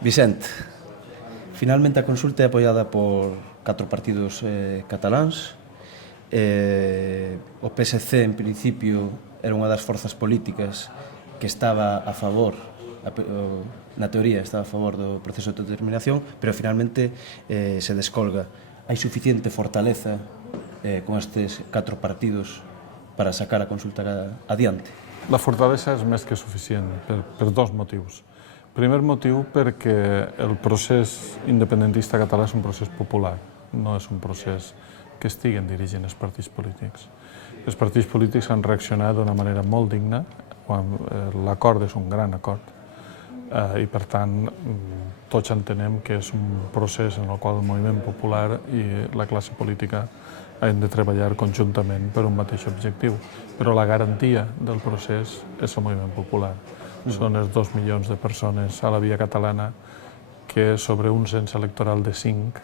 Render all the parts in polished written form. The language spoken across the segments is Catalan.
Vicente, finalmente a consulta é apoiada por 4 partidos cataláns. O PSC, en principio, era unha das forzas políticas que estaba a favor, na teoría estaba a favor do proceso de autodeterminación, pero finalmente se descolga. Hai suficiente fortaleza con estes 4 partidos para sacar a consulta adiante? La fortalesa és més que suficient per dos motius. Primer motiu perquè el procés independentista català és un procés popular, no és un procés que estiguen dirigint els partits polítics. Els partits polítics han reaccionat d'una manera molt digna, l'acord és un gran acord i per tant tots entenem que és un procés en el qual el moviment popular i la classe política hem de treballar conjuntament per un mateix objectiu. Però la garantia del procés és el moviment popular. Són els 2 milions de persones a la via catalana que sobre un cens electoral de 5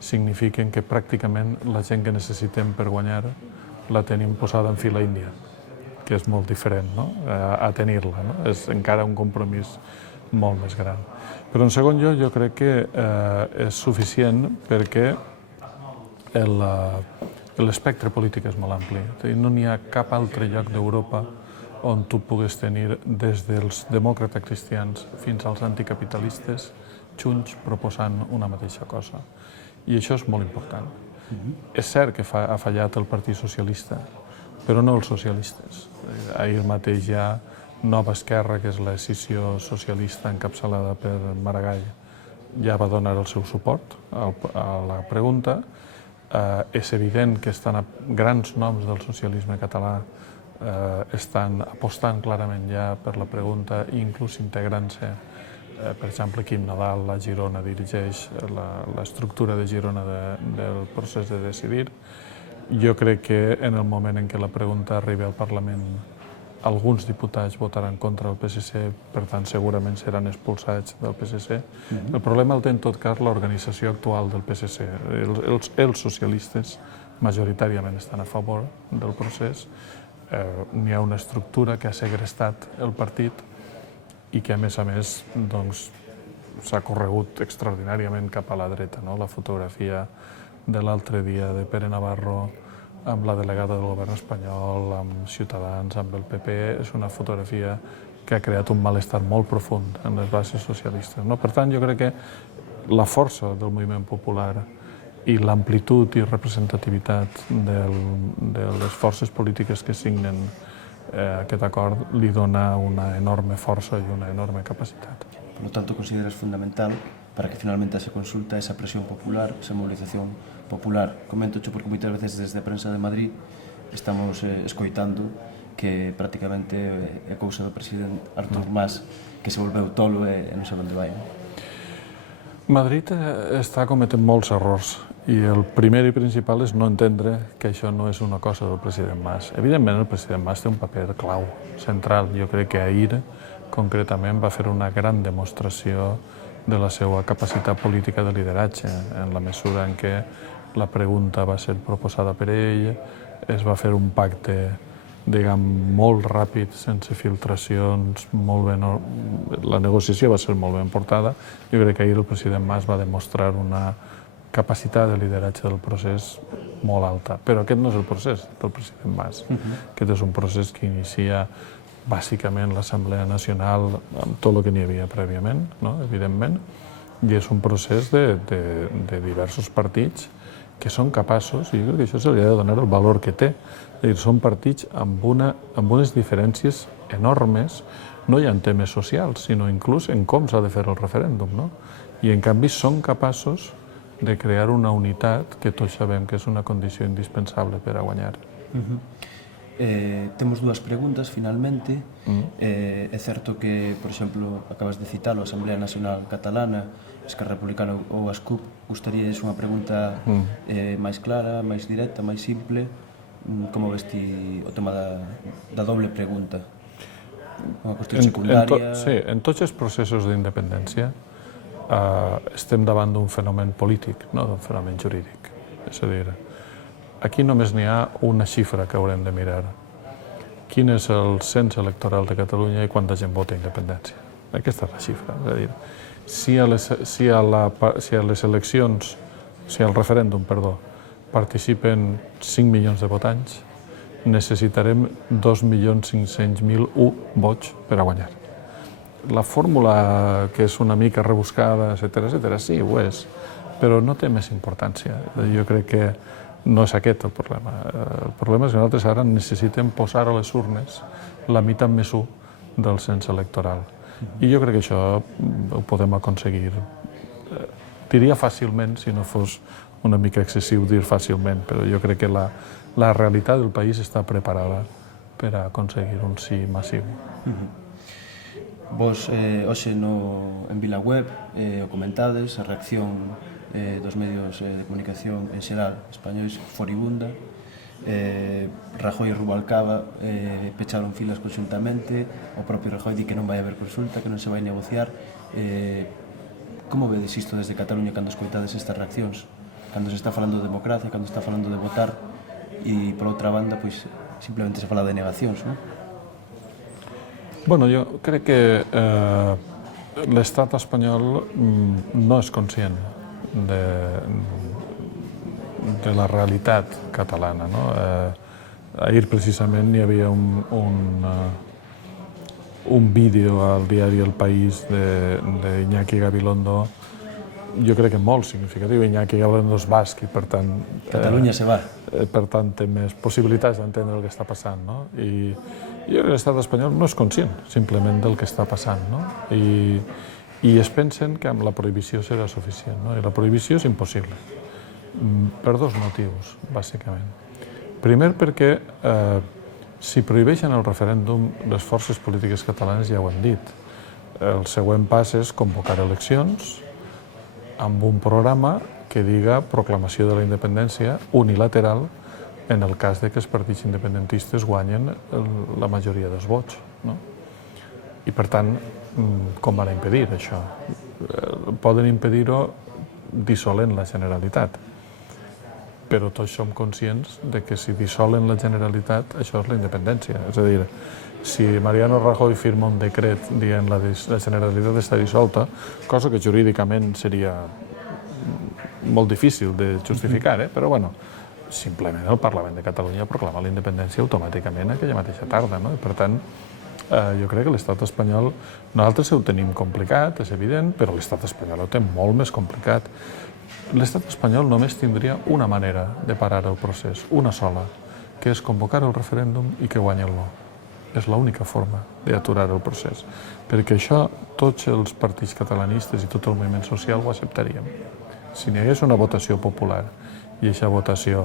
signifiquen que pràcticament la gent que necessitem per guanyar la tenim posada en fila índia, que és molt diferent a tenir-la. És encara un compromís molt més gran. Però en segon lloc, jo crec que és suficient perquè l'espectre polític és molt ampli. No n'hi ha cap altre lloc d'Europa on tu pugues tenir des dels demòcrates cristians fins als anticapitalistes junts proposant una mateixa cosa. I això és molt important. És cert que ha fallat el Partit Socialista, però no els socialistes. Ahir mateix hi ha Nova Esquerra, que és l'escissió socialista encapçalada per Maragall, ja va donar el seu suport a la pregunta. És evident que grans noms del socialisme català estan apostant clarament ja per la pregunta i inclús integrant-se. Per exemple, Quim Nadal a Girona dirigeix l'estructura de Girona del procés de decidir. Jo crec que en el moment en què la pregunta arribi al Parlament, alguns diputats votaran contra el PSC, per tant segurament seran expulsats del PSC. El problema el té en tot cas l'organització actual del PSC. Els socialistes majoritàriament estan a favor del procés. N'hi ha una estructura que ha segrestat el partit i que, a més, s'ha corregut extraordinàriament cap a la dreta. La fotografia de l'altre dia de Pere Navarro amb la delegada del govern espanyol, amb Ciutadans, amb el PP, és una fotografia que ha creat un malestar molt profund en les bases socialistes. Per tant, jo crec que la força del moviment popular i l'amplitud i representativitat de les forces polítiques que signen aquest acord li dona una enorme força i una enorme capacitat. Por lo tanto, consideras fundamental para que finalmente se consulta esa presión popular, esa movilización popular. Comento porque moitas veces desde a prensa de Madrid estamos escoitando que prácticamente é cousa do presidente Artur Mas que se volveu tolo e non sabe onde vai. Madrid està cometent molts errors i el primer i principal és no entendre que això no és una cosa del president Mas. Evidentment, el president Mas té un paper clau, central. Jo crec que ahir, concretament, va fer una gran demostració de la seva capacitat política de lideratge, en la mesura en què la pregunta va ser proposada per ell, es va fer un pacte, molt ràpid, sense filtracions, la negociació va ser molt ben portada. Jo crec que ahir el president Mas va demostrar una capacitat de lideratge del procés molt alta. Però aquest no és el procés del president Mas. Aquest és un procés que inicia bàsicament l'Assemblea Nacional amb tot el que n'hi havia prèviament, evidentment, i és un procés de diversos partits que són capaços, i jo crec que això se li ha de donar el valor que té, són partits amb unes diferències enormes, no ja en temes socials, sinó inclús en com s'ha de fer el referèndum, i en canvi són capaços de crear una unitat que tots sabem que és una condició indispensable per a guanyar. Temos dúas preguntas, finalmente. É certo que, por exemplo, acabas de citar a Asamblea Nacional Catalana, Esquerra Republicana ou a SCUP, gustaríades unha pregunta máis clara, máis directa, máis simple. Como ves ti o tema da doble pregunta? Unha cuestión secundaria? Sí, en tots els processos d'independència estem davant d'un fenomen polític, no d'un fenomen jurídic. És a dir, aquí només n'hi ha una xifra que haurem de mirar. Quin és el cens electoral de Catalunya i quanta gent vota independència? Aquesta és la xifra. És a dir, si a les eleccions, si al referèndum, participen 5 milions de votants, necessitarem 2.500.001 vots per a guanyar. La fórmula, que és una mica rebuscada, etcètera, sí, ho és, però no té més importància. Jo crec que no és aquest el problema. El problema és que nosaltres ara necessitem posar a les urnes la meitat més 1 del cens electoral. I jo crec que això ho podem aconseguir. Diria fàcilment, si no fos una mica excessiu dir fàcilment, però jo crec que la realitat del país està preparada per a aconseguir un sí massiu. Vos, hoxe en VilaWeb, o comentades, a reacción dos medios de comunicación en xeral españois foribunda. Rajoy e Rubalcaba pecharon filas conxuntamente, o propio Rajoy di que non vai haber consulta, que non se vai negociar. Como vedes isto desde Cataluña cando escoitades estas reaccións? Cando se está falando de democracia, cando se está falando de votar, e por outra banda, pois, simplemente se fala de negacións, non? Bueno, jo crec que l'estat espanyol no és conscient de la realitat catalana. Ahir precisament hi havia un vídeo al diari El País d'Iñaki Gabilondo, jo crec que molt significatiu. Iñaki Gabilondo és basc i, per tant... Catalunya se va. Per tant, té més possibilitats d'entendre el que està passant. I jo crec que l'estat espanyol no és conscient, simplement, del que està passant. I es pensen que amb la prohibició serà suficient. I la prohibició és impossible, per dos motius, bàsicament. Primer, perquè si prohibeixen el referèndum, les forces polítiques catalanes ja ho han dit. El següent pas és convocar eleccions amb un programa que diga proclamació de la independència unilateral en el cas que els partits independentistes guanyen la majoria dels vots. I, per tant, com van impedir això? Poden impedir-ho dissolent la Generalitat, però tots som conscients que si dissolen la Generalitat, això és la independència. És a dir, si Mariano Rajoy firma un decret dient la Generalitat està dissolta, cosa que jurídicament seria molt difícil de justificar, però bueno, simplement el Parlament de Catalunya proclama la independència automàticament aquella mateixa tarda. I per tant, jo crec que l'estat espanyol, nosaltres ho tenim complicat, és evident, però l'estat espanyol ho té molt més complicat. L'estat espanyol només tindria una manera de parar el procés, una sola, que és convocar el referèndum i que guanyi el no. És l'única forma d'aturar el procés, perquè això tots els partits catalanistes i tot el moviment social ho acceptaríem. Si n'hi hagués una votació popular i aquesta votació,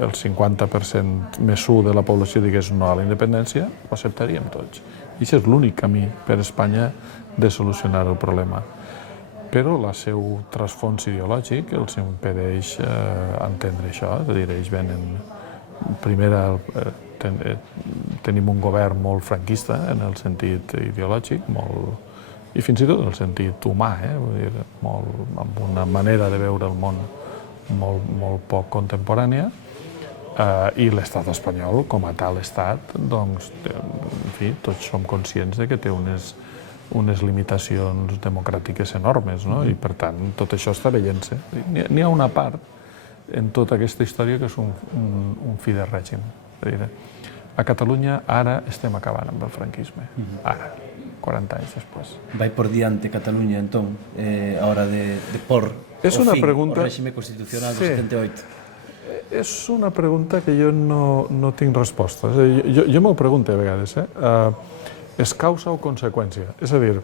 el 50% més 1 de la població digués no a la independència, ho acceptaríem tots. I aquest és l'únic camí per a Espanya de solucionar el problema. Però el seu trasfons ideològic els impedeix entendre això. És a dir, ells venen... Primer, tenim un govern molt franquista en el sentit ideològic, i fins i tot en el sentit humà, amb una manera de veure el món molt poc contemporània, i l'estat espanyol, com a tal estat, doncs, en fi, tots som conscients que té unes limitacions democràtiques enormes, i per tant tot això està veient-se. N'hi ha una part en tota aquesta història que és un fi de règim. A Catalunya ara estem acabant amb el franquisme, ara, 40 anys després. Vai por diante Cataluña, entón, a hora de por o fin o réxime constitucional do 78? És una pregunta que jo no tinc resposta. Jo m'ho pregunto a vegades. És causa o conseqüència? És a dir,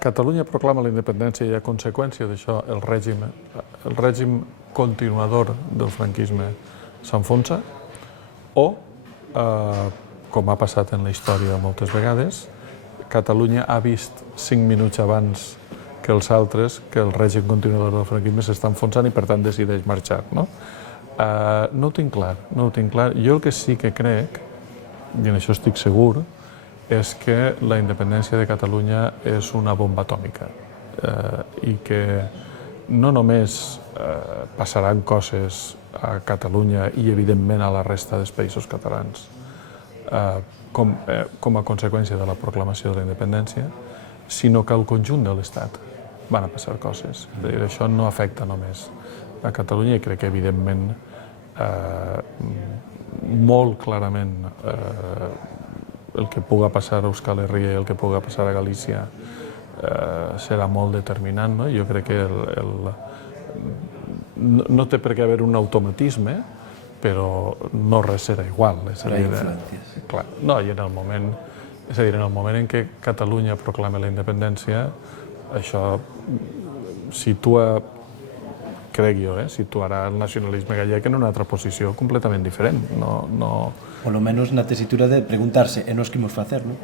Catalunya proclama la independència i a conseqüència d'això el règim continuador del franquisme s'enfonsa, o, com ha passat en la història moltes vegades, Catalunya ha vist 5 minuts abans que els altres que el règim continuador del franquisme s'està enfonsant i per tant decideix marxar. No ho tinc clar, Jo el que sí que crec, i en això estic segur, és que la independència de Catalunya és una bomba atòmica i que no només passaran coses a Catalunya i, evidentment, a la resta dels països catalans, com a conseqüència de la proclamació de la independència, sinó que al conjunt de l'Estat van a passar coses. És a dir, això no afecta només a Catalunya i crec que, evidentment, molt clarament el que puga passar a Euskal Herria i el que puga passar a Galícia serà molt determinant. No? Jo crec que no té per què haver un automatisme, però no res serà igual. Però hi ha influències. Clar, no, i en el moment en què Catalunya proclama la independència, això situa, crec jo, situarà el nacionalisme gallec en una altra posició completament diferent. Polo menos na tesitura de preguntarse, e nos que imos facer, non?